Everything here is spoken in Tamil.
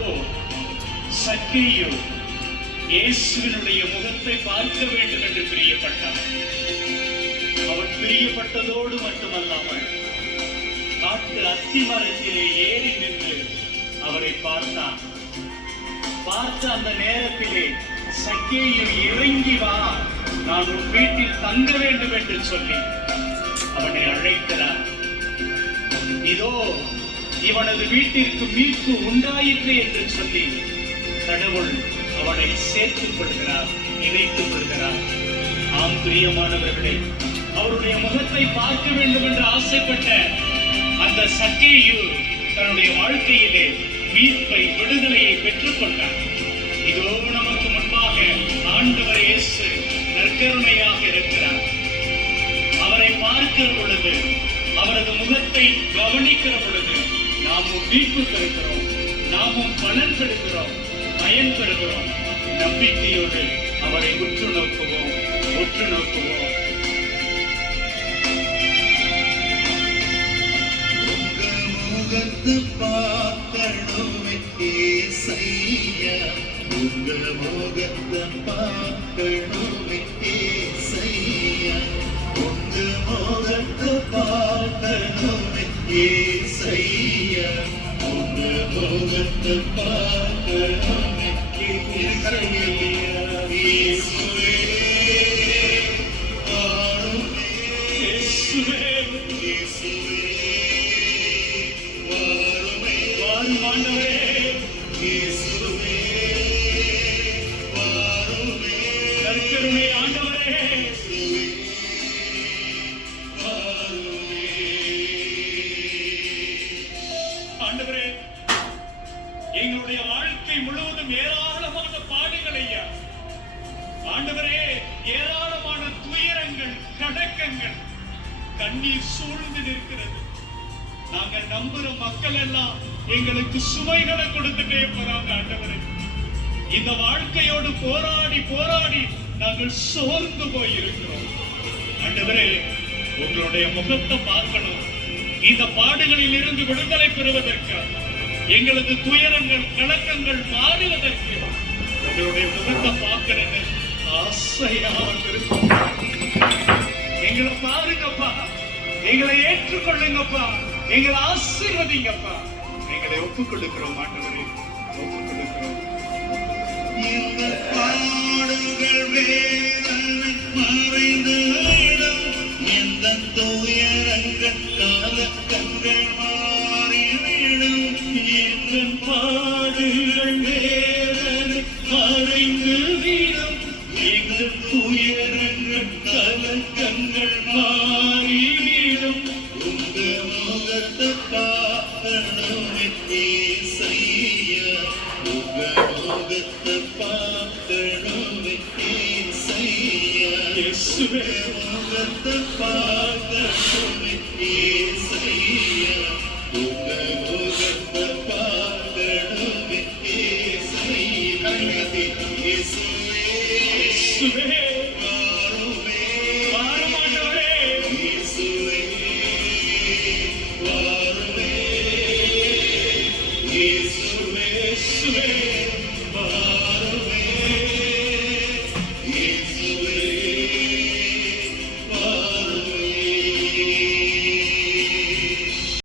இதோ சக்கேயு இயேசுவினுடைய முகத்தை பார்க்க வேண்டும் என்று பிரியப்பட்டான். அவன் பிரியப்பட்டதோடு மட்டுமல்லாமல் காட்டு அத்தி மரத்திலே ஏறி நின்று அவரை பார்த்தான். பார்த்த அந்த நேரத்திலே சக்கேயு இறங்கி வா, நான் உன் வீட்டில் தங்க வேண்டும் என்று சொல்லி அவனை அழைக்கிறார். இதோ இவனது வீட்டிற்கு மீட்பு உண்டாயிற்று என்று சொல்லி கடவுள் அவனை சேர்த்துக் கொள்கிறார், இணைத்துக் கொள்கிறார். ஆம் பிரியமானவர்களே, அவருடைய முகத்தை பார்க்க வேண்டும் என்று ஆசைப்பட்ட அந்த சக்கேயு தன்னுடைய வாழ்க்கையிலே மீட்பை, விடுதலையை பெற்றுக் கொண்டார். இதோ நமக்கு முன்பாக ஆண்டவர் இயேசு நற்கருணையாக இருக்கிறார். அவரை பார்க்கிற பொழுது, அவரது முகத்தை கவனிக்கிற பொழுது நாமும் மீட்பு பெறுகிறோம், நாமும் பலன் பெறுகிறோம், பயன் பெறுகிறோம். நம்பிக்கையோடு அவரை உற்று நோக்குவோம், உற்று நோக்குவோம். முகத்தை பார்க்கணுமே ஏசையா, உங்க முகத்தை பார்க்கணுமே ஏசையா, உங்க முகத்தை பார்க்கணுமே ஏசையா, உங்க முகத்தை பார்க்கணுமே ஏசையா. இயேசுவே வாருமே, இயேசுவே இயேசுவே ஆண்டவரே, இயேசுவே வாருமே, நற்கருணை ஆண்டவரே, வாருமே. ஆண்டவரே, எங்களுடைய வாழ்க்கை முழுவதும் ஏராளமான பாடுகள் ஐயா. ஆண்டவரே, ஏராளமான துயரங்கள், கடக்கங்கள், கண்ணீர் சூழ்ந்து நிற்கிறது. நாங்கள் நம்புற மக்கள் எல்லாம் எங்களுக்கு சுமைகளை கொடுத்துட்டே போறாங்க. ஆண்டவரே, இந்த வாழ்க்கையோடு போராடி போராடி நாங்கள் சோர்ந்து போயிருக்கிறோம். ஆண்டவரே, உங்களுடைய முகத்தை பார்க்கணும், இந்த பாடுகளில் இருந்து விடுதலை பெறுவதற்கு, எங்களது துயரங்கள், கலக்கங்கள் மாறுவதற்கு உங்களுடைய முகத்தை பார்க்கணும்னு ஆசையா வந்திருக்கோம். எங்களை பாருங்கப்பா, எங்களை ஏற்றுக்கொள்ளுங்கப்பா, எங்களை ஆசீர்வதிங்கப்பா. எங்களை ஒப்புக் கொடுக்கிறோம் ஆண்டவரே, ஒப்புக் கொடுக்கிறோம். இந்த பாடுகள் வேதனை மறைந்துவிடும், எந்த துயரங்கள் கலக்கங்கள் மாறிவிடும். இந்த பாடுகள் வேதனை மறைந்துவிடும், எங்கள் துயரங்கள் கலக்கங்கள் மாறிவிடும். உங்க முகத்தை பார்க்கணுமே ஏசையா, உங்க முகத்தை பார்க்கணுமே ஏசையா, இயேசுவே முகத்தை பார்க்கணுமே ஏசையா, உங்க முகத்தை பார்க்கணுமே ஏசையா. இயேசுவே இயேசுவே வாருமே, வாரும் ஆண்டவரே, இயேசுவே வாருமே, இயேசுவே இயேசுவே வாருமே.